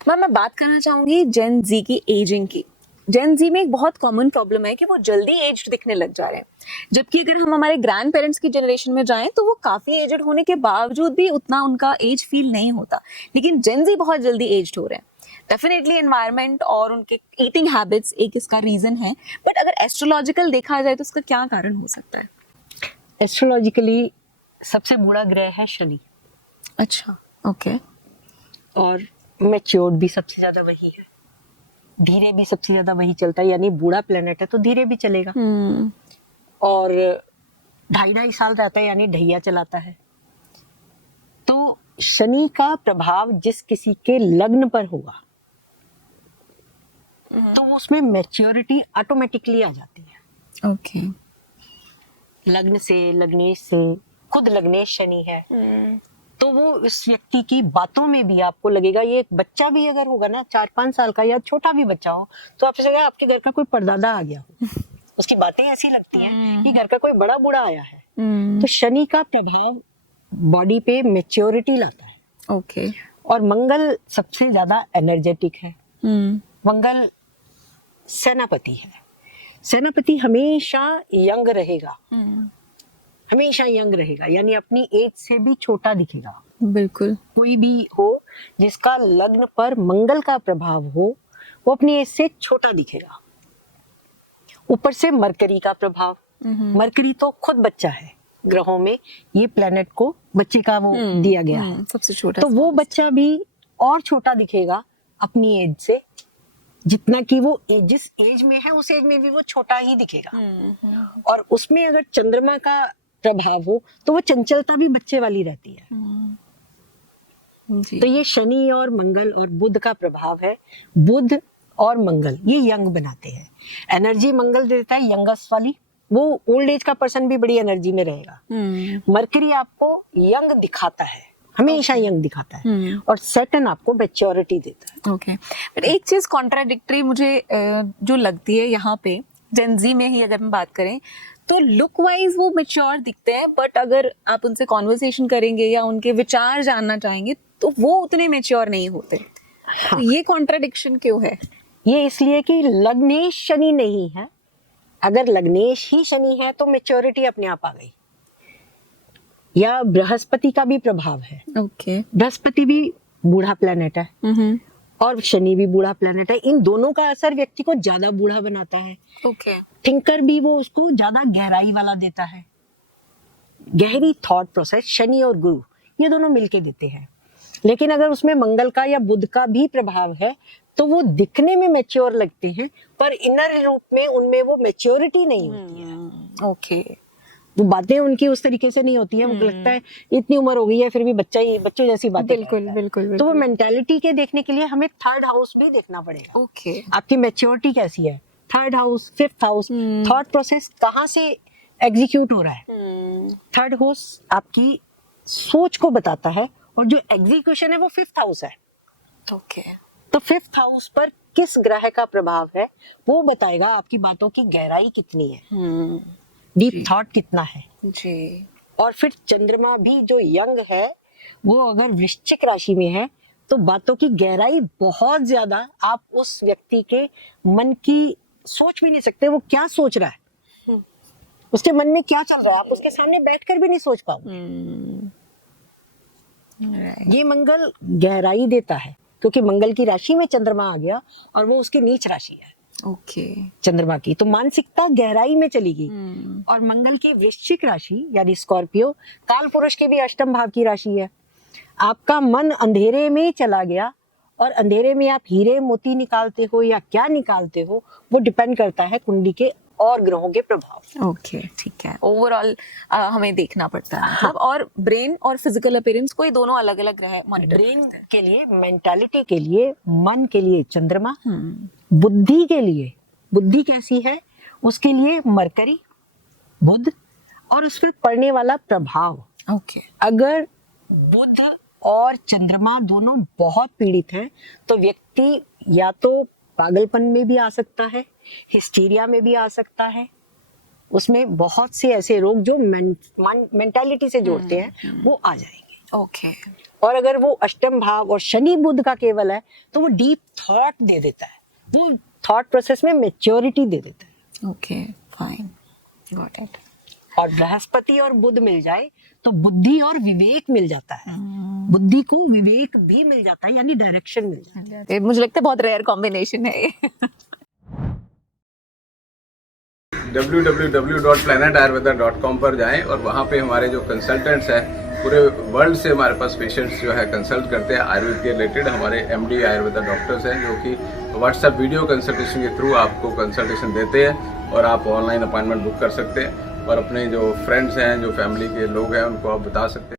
मैं बात करना चाहूंगी जेन जी की एजिंग की। जेन जी में एक बहुत कॉमन प्रॉब्लम है कि वो जल्दी एज्ड दिखने लग जा रहे हैं, जबकि अगर हम हमारे ग्रैंड पेरेंट्स की जनरेशन में जाएं तो वो काफी एज्ड होने के बावजूद भी उतना उनका एज फील नहीं होता। लेकिन जेन जी बहुत जल्दी एज्ड हो रहे हैं। डेफिनेटली एनवायरनमेंट और उनके ईटिंग हैबिट्स एक इसका रीजन है, बट अगर एस्ट्रोलॉजिकल देखा जाए तो इसका क्या कारण हो सकता है? एस्ट्रोलॉजिकली सबसे बूढ़ा ग्रह है शनि, अच्छा, ओके। और मैच्योर्ड भी सबसे ज्यादा वही है, धीरे भी सबसे ज्यादा वही चलता है, यानी बूढ़ा प्लेनेट है तो धीरे भी चलेगा। और 2.5 साल रहता है, यानी ढैया चलाता है। तो शनि का प्रभाव जिस किसी के लग्न पर होगा तो उसमें मैच्योरिटी ऑटोमेटिकली आ जाती है। ओके। लग्न से, लग्नेश से, खुद लग्नेश शनि है तो वो इस व्यक्ति की बातों में भी आपको लगेगा, ये एक बच्चा भी अगर होगा ना 4-5 साल का या छोटा भी बच्चा हो तो आपसे लगेगा आपके घर का कोई परदादा आ गया हो। उसकी बातें ऐसी लगती हैं कि घर का कोई बड़ा बूढ़ा आया है। तो शनि का प्रभाव बॉडी पे मैच्योरिटी लाता है। ओके। और मंगल सबसे ज्यादा एनर्जेटिक है। मंगल सेनापति है। सेनापति हमेशा यंग रहेगा, हमेशा यंग रहेगा, यानी अपनी एज से भी छोटा दिखेगा। बिल्कुल। कोई भी हो जिसका लग्न पर मंगल का प्रभाव हो वो अपनी एज से छोटा दिखेगा। ऊपर से मरकरी का प्रभाव, मरकरी तो खुद बच्चा है ग्रहों में, ये प्लेनेट को बच्चे का वो दिया गया है, सबसे छोटा। तो वो बच्चा भी और छोटा दिखेगा अपनी एज से, जितना कि वो जिस एज में है उस एज में भी वो छोटा ही दिखेगा। और उसमें अगर चंद्रमा का प्रभाव हो तो वो चंचलता भी बच्चे वाली रहती है। तो ये शनि और मंगल और बुध का प्रभाव है। बुध और मंगल ये यंग बनाते हैं, एनर्जी मंगल देता है यंगस्ट वाली, वो ओल्ड एज का पर्सन भी बड़ी एनर्जी में रहेगा। मरकरी आपको यंग दिखाता है, हमेशा यंग दिखाता है। और सैटर्न आपको मैच्योरिटी देता है। ओके। बट एक चीज कॉन्ट्राडिक्टरी मुझे जो लगती है यहाँ पे, जेनजी में ही अगर हम बात करें तो लुक वाइज वो मैच्योर दिखते हैं, बट अगर आप उनसे कॉन्वर्सेशन करेंगे या उनके विचार जानना चाहेंगे तो वो उतने मैच्योर नहीं होते। हाँ। तो ये कॉन्ट्राडिक्शन क्यों है? ये इसलिए कि लग्नेश शनि नहीं है। अगर लग्नेश ही शनि है तो मैच्योरिटी अपने आप आ गई। या बृहस्पति का भी प्रभाव है। ओके। बृहस्पति भी बूढ़ा प्लेनेट है और शनि भी बूढ़ा प्लेनेट है। इन दोनों का असर व्यक्ति को ज्यादा बूढ़ा बनाता है। ओके। थिंकर भी वो उसको ज्यादा गहराई वाला देता है, गहरी थॉट प्रोसेस शनि और गुरु ये दोनों मिलके देते हैं। लेकिन अगर उसमें मंगल का या बुध का भी प्रभाव है तो वो दिखने में मैच्योर लगते हैं, पर इनर रूप में उनमें वो मैच्योरिटी नहीं होती है। ओके। वो बातें उनकी उस तरीके से नहीं होती है। उनको लगता है इतनी उम्र हो गई है फिर भी बच्चों जैसी बातें बिल्कुल बिल्कुल। तो वो मेंटालिटी के देखने के लिए हमें थर्ड हाउस भी देखना पड़ेगा। ओके। आपकी मैच्योरिटी कैसी है, third house, fifth house, thought process कहाँ से एग्जीक्यूट हो रहा है। थर्ड हाउस आपकी सोच को बताता है और जो एग्जीक्यूशन है वो फिफ्थ हाउस है। ओके। तो फिफ्थ हाउस पर किस ग्रह का प्रभाव है वो बताएगा आपकी बातों की गहराई कितनी है, डीप थॉट कितना है जी। और फिर चंद्रमा भी जो यंग है वो अगर वृश्चिक राशि में है तो बातों की गहराई बहुत ज्यादा, आप उस व्यक्ति के मन की सोच भी नहीं सकते वो क्या सोच रहा है, उसके मन में क्या चल रहा है, आप उसके सामने बैठकर भी नहीं सोच पाओगे। ये मंगल गहराई देता है क्योंकि मंगल की राशि में चंद्रमा आ गया और वो उसकी नीच राशि है। ओके। चंद्रमा की तो मानसिकता गहराई में चली गई। और मंगल की वृश्चिक राशि यानी स्कॉर्पियो काल पुरुष के भी अष्टम भाव की राशि है। आपका मन अंधेरे में चला गया और अंधेरे में आप हीरे मोती निकालते हो या क्या निकालते हो वो डिपेंड करता है कुंडली के और ग्रहों के प्रभाव। ओके, ठीक है। ओवरऑल हमें देखना पड़ता है। हाँ। और ब्रेन और फिजिकल अपीयरेंस को ये दोनों अलग अलग ग्रह मॉनिटर ब्रेन के लिए, मेंटालिटी के लिए, मन के लिए चंद्रमा, बुद्धि के लिए, बुद्धि कैसी है उसके लिए मरकरी, बुध और उस पर पड़ने वाला प्रभाव। ओके। अगर बुध और चंद्रमा दोनों बहुत पीड़ित हैं तो व्यक्ति या तो पागलपन में भी आ सकता है, हिस्टीरिया में भी आ सकता है। उसमें बहुत से ऐसे रोग जो मेंटालिटी से जोड़ते हैं वो आ जाएंगे। ओके। और अगर वो अष्टम भाव और शनि बुध का केवल है तो वो डीप थॉट दे देता है, वो थॉट प्रोसेस में मेच्योरिटी दे देता है। Okay, fine, got it. और बृहस्पति और बुध मिल जाए तो बुद्धि और विवेक मिल जाता है, बुद्धि को विवेक भी मिल जाता है, यानी डायरेक्शन मिल जाता है। मुझे लगता है बहुत रेयर कॉम्बिनेशन है ये। www.planetayurveda.com पर जाएं और वहाँ पे हमारे जो कंसल्टेंट्स हैं पूरे वर्ल्ड से हमारे पास पेशेंट्स जो है कंसल्ट करते हैं आयुर्वेद के रिलेटेड। हमारे एमडी आयुर्वेदा डॉक्टर्स हैं जो कि व्हाट्सएप वीडियो कंसल्टेशन के थ्रू आपको कंसल्टेशन देते हैं और आप ऑनलाइन अपॉइंटमेंट बुक कर सकते हैं और अपने जो फ्रेंड्स हैं, जो फैमिली के लोग हैं, उनको आप बता सकते हैं।